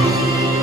thank you